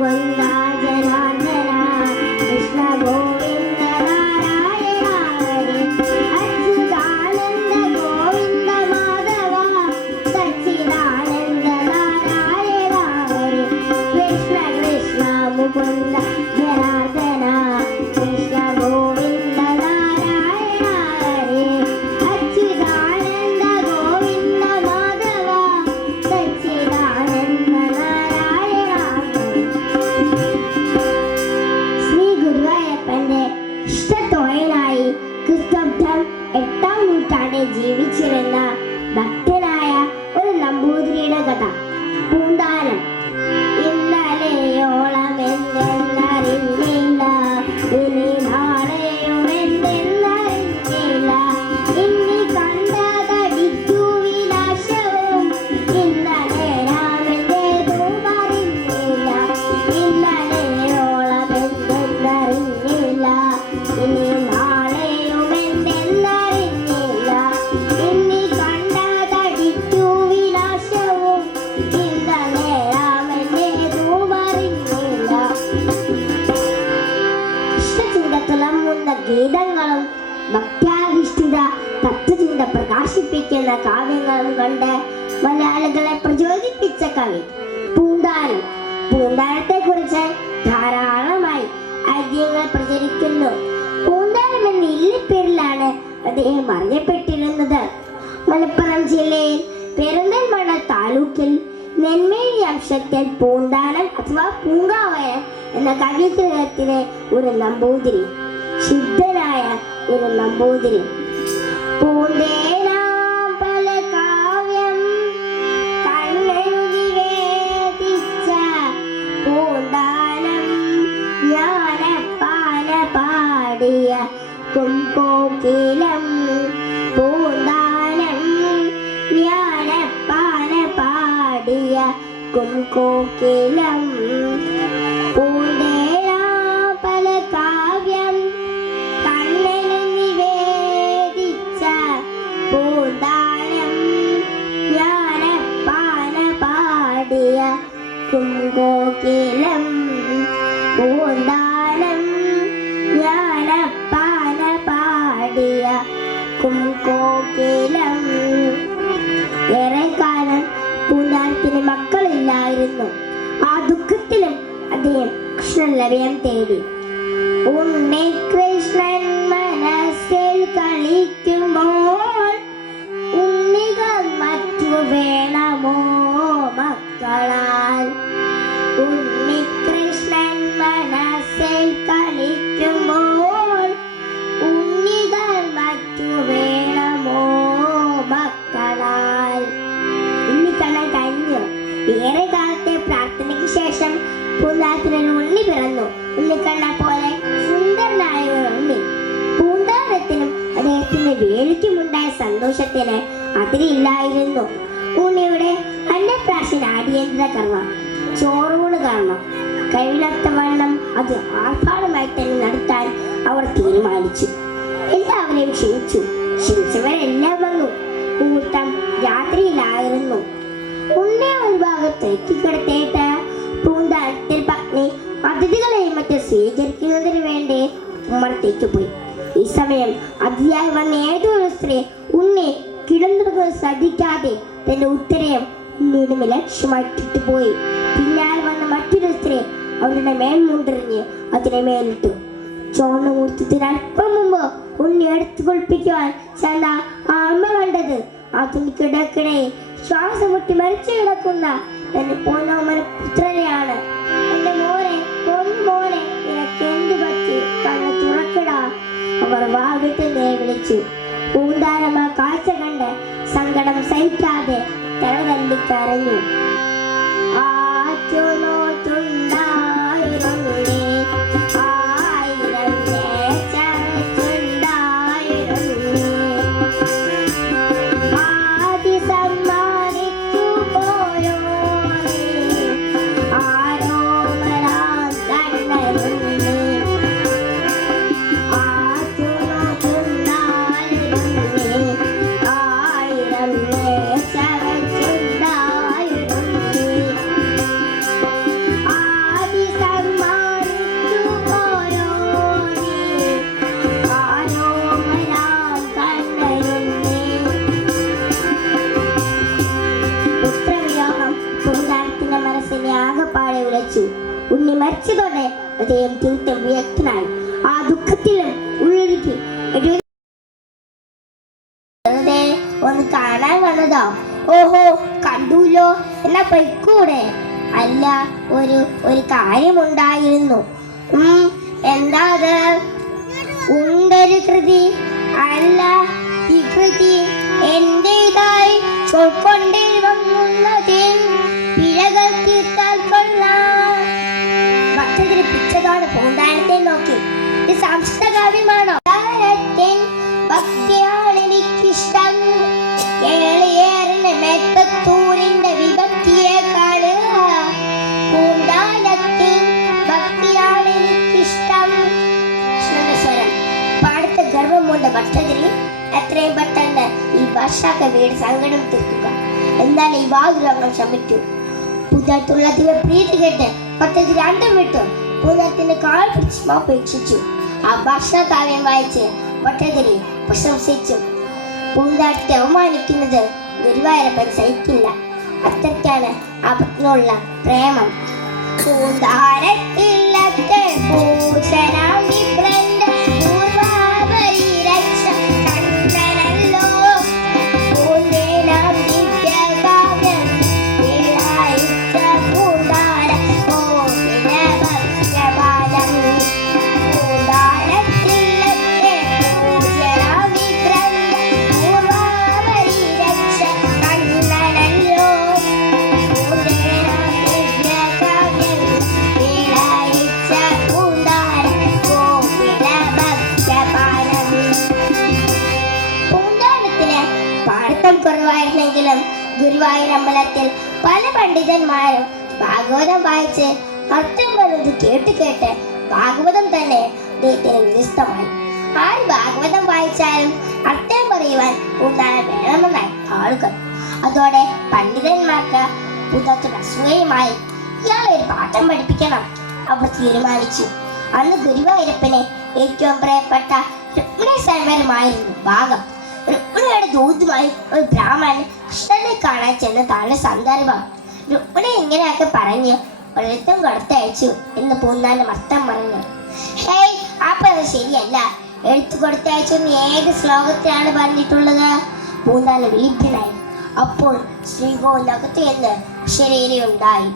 മുകുന്ദ ജനാർദ്ദന അദ്ദേഹം അറിയപ്പെട്ടിരുന്നത്. മലപ്പുറം ജില്ലയിൽ പെരിന്തൽമണ്ണ താലൂക്കിൽ നെന്മേരി അംശത്തിൽ പൂന്താനം അഥവാ പൂങ്കാവയൽ എന്ന കവിഗ്രഹത്തിലെ ഒരു നമ്പൂതിരി ശുദ്ധനായ ഒരു നമ്പൂതിരി. പൂന്തേനാം കുംകോകിലം പൂന്തേനാ പല കാവ്യം. കണ്ണനു നിവേദിച്ച പൂന്താനം ജ്ഞാനപ്പാന പാടിയ കുംകോകിലം പൂന്താനം ജ്ഞാനപ്പാന പാടിയ കുംകോകിലം ഏറെ കാലം പൂന്താനത്തിന് മക്കളില്ലായിരുന്നു. ആ ദുഃഖത്തിലും അദ്ദേഹം കൃഷ്ണൻ ലഭ്യം തേടി. ഉണ്ണി ഏറെ കാലത്തെ പ്രാർത്ഥനയ്ക്ക് ശേഷം പൂന്താനത്തിനൊരു ഉണ്ണി പിറന്നു. ഉണ്ണിക്കണ്ണ പോലെ സുന്ദരനായ ഒരു ഉണ്ണി പൂന്താരത്തിനും അദ്ദേഹത്തിന്റെ വേലിക്കുമുണ്ടായ സന്തോഷത്തിന് അതിരില്ലായിരുന്നു. ഉണ്ണിയുടെ അന്നപ്രാശന അടിയന്തര കർമ്മ ചോറൂണ് കർമ്മം കഴിവില്ലാത്ത വണ്ണം അത് ആർഭാടമായി തന്നെ നടത്താൻ അവർ തീരുമാനിച്ചു. എല്ലാവരെയും ക്ഷണിച്ചു. ക്ഷണിച്ചവരെല്ലാം വന്നു. കൂട്ടം രാത്രിയിലായിരുന്നു. ഉണ്ണെ ഒരു ഭാഗത്ത് എത്തിക്കിടത്തേട്ട് പൂന്താനത്തിൽ പത്നി അതിഥികളെയും മറ്റ് സ്വീകരിക്കുന്നതിന് വേണ്ടി ഉമ്മറത്തേക്ക് പോയി. ഈ സമയം അതിയായി വന്ന ഏതൊരു സ്ത്രീ ഉണ്ണി കിടന്നിരുന്നത് ശ്രദ്ധിക്കാതെ തന്റെ ഉത്തരയും ഉണ്ണിയുടെ ലക്ഷ്യമായിട്ടിട്ട് പോയി. പിന്നാലെ വന്ന മറ്റൊരു സ്ത്രീ അവരുടെ മേൽ മുണ്ടെറിഞ്ഞ് അതിനെ മേലിട്ടു. ചോണ മൂർത്തത്തിന് അല്പം മുമ്പ് ഉണ്ണി എടുത്തു കുളിപ്പിക്കുവാൻ ചെന്ന ആ അമ്മ കണ്ടത് ആ തുണിക്കിടക്കിടെ ശ്വാസം മുട്ടി മരിച്ചു കിടക്കുന്ന എന്റെ പോന്നോമന പുത്രനെയാണ്. എന്റെ മോനെ പൊന്നുമോനെ നിനക്ക് എന്ത് പറ്റി? കണ്ണ് തുറക്കടാ. അവർ വാവിട്ട് നേ വിളിച്ചു. പൂന്താരമ കാഴ്ച കണ്ട് സങ്കടം സഹിക്കാതെ തലതല്ലി കരഞ്ഞു. മരിച്ചതോടെ അദ്ദേഹം തീർത്തും വിയക്തനായി ആ ദുഃഖത്തിലും ഉള്ളൊരുക്കി ഒന്ന് കാണാൻ വന്നതോ? ഓഹോ കണ്ടൂലോ? എന്നാ പൊയ്ക്കൂടെ? അല്ല ഒരു ഒരു കാര്യമുണ്ടായിരുന്നു. ഉം എന്താ അത്? ഉണ്ടൊരു കൃതി. അല്ല ഈ കൃതി എന്റേതായി ചൊൽക്കൊണ്ടിരുന്നത് പിഴകൾ പിച്ചതോടെ പൂന്താനത്തെ നോക്കി. ഇത് സംസ്കൃത കാവ്യമാണോ? താരത്തിൻ ഭക്തിയാണ് എനിക്കിഷ്ടം കേളിയേറിന മെത്തത്തൂരിന്റെ വിഭക്തിയേക്കാൾ പൂന്താനത്തിൻ ഭക്തിയാണ് എനിക്കിഷ്ടം കൃഷ്ണന്റെ സ്വരം പാടത്തെ ഗർഭം കൊണ്ട് ഭക്തതിരി എത്രയും പെട്ടെന്ന് ഈ വീട് സങ്കടം തീർക്കുക. എന്നാൽ ഈ വാതുരംഗം ശമിക്കൂ. പുതിയ ദിവ പ്രീതി കേട്ട് പദ്ധതി രണ്ടും വിട്ടു. പുതത്തിന്റെ കാൽ പിടിച്ചും അപേക്ഷിച്ചു. ആ ഭക്ഷണകാവ്യം വായിച്ച് ഭട്ടതിരി പ്രശംസിച്ചു. പൂന്താട്ടത്തെ അവമാനിക്കുന്നത് ഗുരുവായൂരപ്പൻ സഹിക്കില്ല. അത്രയ്ക്കാണ് ആ പത്നുള്ള പ്രേമം പൂന്താരത്തിലത്തെ പണ്ഡിതന്മാരും ഭാഗവതം വായിച്ച് അർത്ഥം വലുത് കേട്ട് കേട്ട് ഭാഗവതം തന്നെ അദ്ദേഹത്തിന് വിശിഷ്ടമായി ആര് ഭാഗവതം വായിച്ചാലും അർത്ഥം പറയുവാൻ പൂന്താനം വേണമെന്നായി ആളുകൾ. അതോടെ പണ്ഡിതന്മാർക്ക് പുതത്തുള്ള അസുഖയുമായി ഇയാളെ ഒരു പാഠം പഠിപ്പിക്കണം. അവർ തീരുമാനിച്ചു. അന്ന് ഗുരുവായൂരപ്പന് ഏറ്റവും പ്രിയപ്പെട്ട രുക്മിണി ഭാഗം. രുക്മിണിയുടെ ദൂതുമായി ഒരു ബ്രാഹ്മണൻ കൃഷ്ണനെ കാണാൻ ചെന്നതാണ് സന്ദർഭം. രുക്മിണി ഇങ്ങനെയൊക്കെ പറഞ്ഞ്. ഒരിടത്തും കൊടുത്തയച്ചു എന്ന് പൂന്താന്റെ മർത്തം പറഞ്ഞു. ഹേയ് ആ പറഞ്ഞത് ശരിയല്ല. എടുത്തു കൊടുത്തയച്ചു എന്ന് ഏത് ശ്ലോകത്തിലാണ് പറഞ്ഞിട്ടുള്ളത്? പൂന്താന് വിളിപ്പനായി അപ്പോൾ ശ്രീകോവിലകത്ത് എന്ന് ശരീരയുണ്ടായി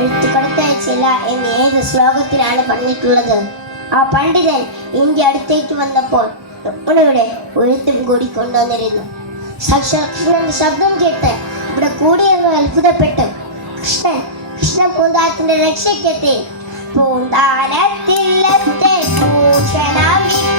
എഴുത്തു കൊടുത്തയച്ചില്ല എന്ന് ഏത് ശ്ലോകത്തിലാണ് പറഞ്ഞിട്ടുള്ളത്? ആ പണ്ഡിതൻ ഇന്ത്യ അടുത്തേക്ക് വന്നപ്പോൾ രുക്മിണിയുടെ ഒഴുത്തും കൂടി കൊണ്ടുവന്നിരുന്നു. സക്ഷ കൃഷ്ണന്റെ ശബ്ദം കേട്ട് ഇവിടെ കൂടിയെന്ന് അത്ഭുതപ്പെട്ടു. കൃഷ്ണൻ കൃഷ്ണ പൂന്താരത്തിന്റെ രക്ഷയ്ക്കെത്തി. പൂന്താനത്തിലെത്തെ ഭൂഷണം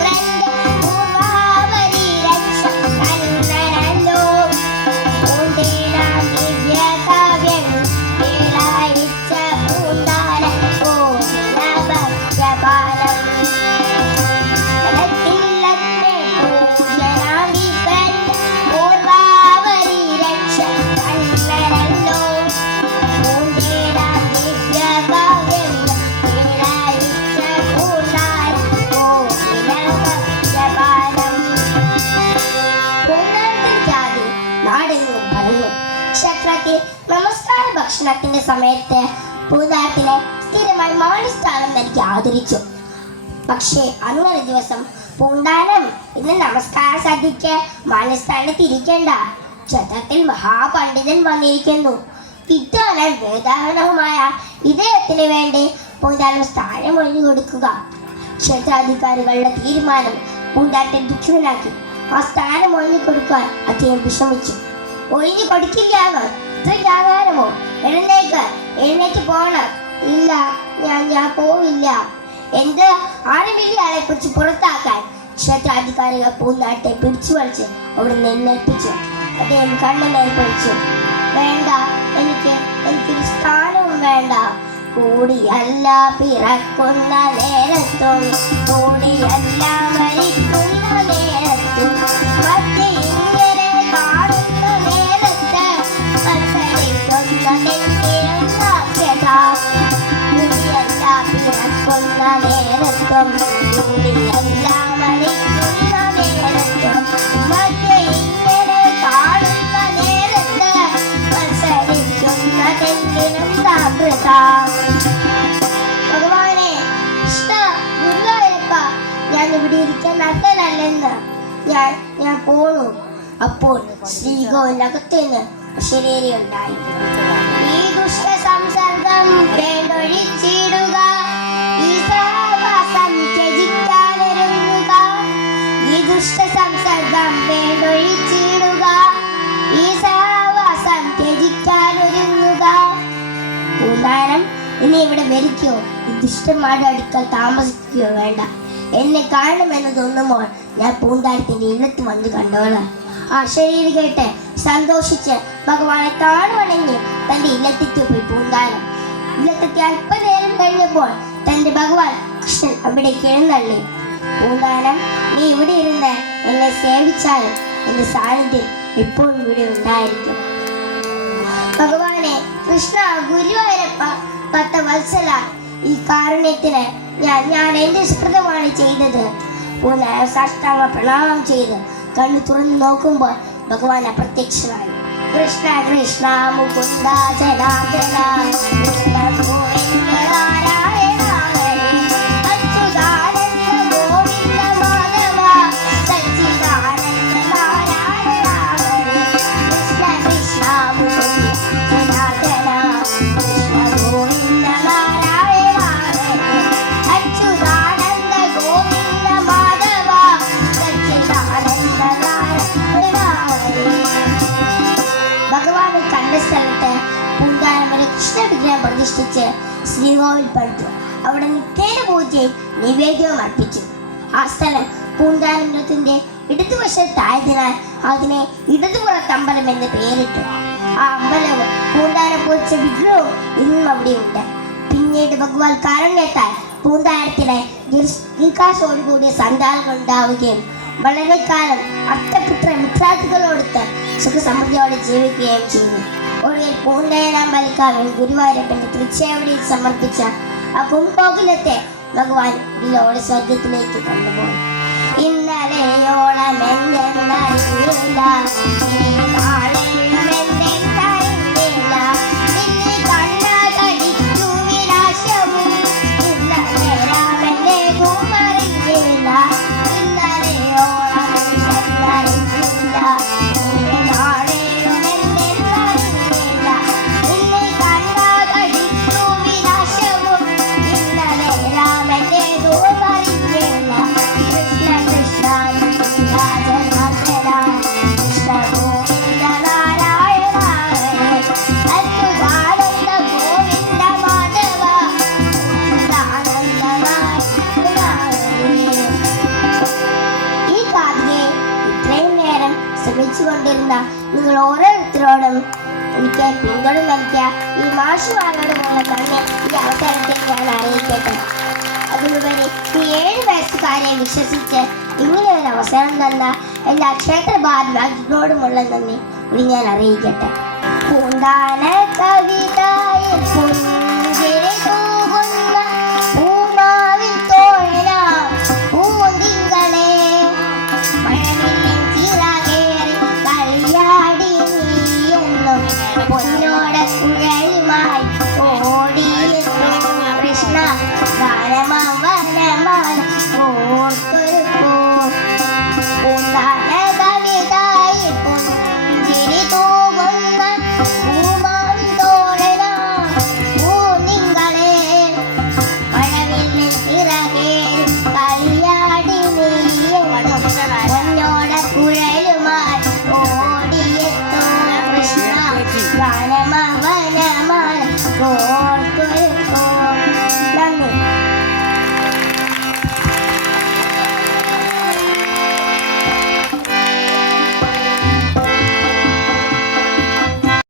പരന്നു ക്ഷേത്രത്തിൽ നമസ്കാര ഭക്ഷണത്തിന്റെ സമയത്ത് പൂതാരത്തിനെ സ്ഥിരമായി മാണിസ്ഥാനം നൽകി ആദരിച്ചു. പക്ഷേ അന്നൊരു ദിവസം പൂന്താനം ഇന്ന് നമസ്കാര സദ്യക്ക് മാനസ്ഥാനം തിരിക്കണ്ട. ക്ഷേത്രത്തിൽ മഹാപണ്ഡിതൻ വന്നിരിക്കുന്നു. വിദ്വാനൻ വേദാഹനവുമായ ഇദ്ദേഹത്തിന് വേണ്ടി പൂന്താനം സ്ഥാനം ഒഴിഞ്ഞു കൊടുക്കുക. ക്ഷേത്രാധികാരികളുടെ തീരുമാനം പൂന്താട്ടെ ദുഃഖിതനാക്കി. ആ സ്ഥാനം ഒഴിഞ്ഞു കൊടുക്കാൻ അദ്ദേഹം വിഷമിച്ചു ഒഴിഞ്ഞു പഠിക്കില്ലാന്ന് ഇത്ര ആകാരമോ എഴുന്നേക്ക്. എഴുന്നേറ്റ് പോണം. ഇല്ല ഞാൻ ഞാൻ പോവില്ല. എന്ത്? ആരുമില്ല പിടിച്ച് പുറത്താക്കാൻ. ക്ഷേത്രാധികാരികൾ പൂന്താട്ടെ പിടിച്ചു വലിച്ച് അവിടെ നിന്നേൽപ്പിച്ചു അദ്ദേഹം കണ്ണു പിടിച്ചു വേണ്ട എനിക്ക് എനിക്കൊരു സ്ഥാനവും വേണ്ട. കൂടിയല്ല പിറക്കുന്ന നേരത്തും കൂടിയല്ല മരിക്കുന്ന നേരത്തും. ഭഗവാനെ ഗുരുവായൂരപ്പ ഞാൻ ഇവിടെ ഇരിക്കാൻ നല്ലതല്ലെന്ന്. ഞാൻ ഞാൻ പോണു. അപ്പോൾ ശ്രീകോവിലകത്തുനിന്ന് ശരീരയുണ്ടായി ഈ ദുഷ്ട സംസർഗം ഇവിടെ വരിക്കോ ദുഷ്ടന്മാരുടെ അടുക്കൽ താമസിക്കുകയോ വേണ്ട. എന്നെ കാണണമെന്ന് തോന്നുമ്പോൾ ഞാൻ പൂന്താരത്തിന്റെ ഇല്ലത്ത് വന്ന് കണ്ടോളാം. ആ ശരീരം കേട്ട്. സന്തോഷിച്ച് ഭഗവാനെ താണുവണങ്ങി തന്റെ ഇല്ലത്തേക്ക് പോയി പൂന്താരം. ഇല്ലത്തേക്ക് അല്പനേരം കഴിഞ്ഞപ്പോൾ തന്റെ ഭഗവാൻ കൃഷ്ണൻ അവിടെ കിഴന്നള്ളി പൂന്താരം നീ ഇവിടെ ഇരുന്ന് എന്നെ സേവിച്ചാലും എന്റെ സാന്നിധ്യം എപ്പോഴും ഇവിടെ ഉണ്ടായിരിക്കും. ഭഗവാനെ കൃഷ്ണ ഗുരുവായൂരപ്പ പത്ത വത്സല ഈ കാരുണ്യത്തിന് ഞാൻ ഞാൻ എന്റെ സുഹൃതമാണ് ചെയ്തത്. പുനഃ സാഷ്ടാംഗ പ്രണാമം ചെയ്ത്. കണ്ണു തുറന്നു നോക്കുമ്പോൾ ഭഗവാൻ അപ്രത്യക്ഷനായി. കൃഷ്ണ കൃഷ്ണ മുകുന്ദ ജനാർദ്ദന ആ സ്ഥലം പൂന്താനത്തിന്റെ ഇടതുവശത്തായതിനാൽ അതിനെ ഇടതുപുറത്തമ്പലം എന്ന് പേരിട്ടു. ആ അമ്പലവും പൂന്താനം പൂച്ച വിഗ്രഹവും ഇന്നും അവിടെയുണ്ട്. പിന്നീട് ഭഗവാൻ കാരുണ്യത്താൽ പൂന്താനത്തിന് ദീർഘാസോടുകൂടിയ സന്താനങ്ങൾ ഉണ്ടാവുകയും വളരെ കാലം അർത്ഥപുത്ര മിത്രാദികളോടൊത്ത് സുഖസമൃദ്ധിയോടെ ജീവിക്കുകയും ചെയ്തു. ഒടുവിൽ പൂന്തേനാം ബലിക്കാവിൽ ഗുരുവായൂരപ്പന്റെ തൃച്ചേവടിയിൽ സമർപ്പിച്ച ആ കുംഭോഗിലത്തെ ഭഗവാൻ ഇതിലോടെ സ്വർഗത്തിലേക്ക് കൊണ്ടുപോയി ഇന്നലെയോളം എന്തെന്നറിയില്ല നിങ്ങൾ ഓരോരുത്തരോടും എനിക്ക് പിന്തുണ നൽകിയ ഈ മാഷുമാരോടുമുള്ള നന്ദി ഈ അവസരത്തിൽ ഞാൻ അറിയിക്കട്ടെ. അതിലുപരി ഈ ഏഴ് വയസ്സുകാരെ വിശ്വസിച്ച് ഇങ്ങനെ ഒരു അവസരം തന്ന എല്ലാ ക്ഷേത്ര ഭാരവാഹികളോടുമുള്ള നന്ദി. ഇത് ഞാൻ അറിയിക്കട്ടെ. പൂന്താന കവിതായി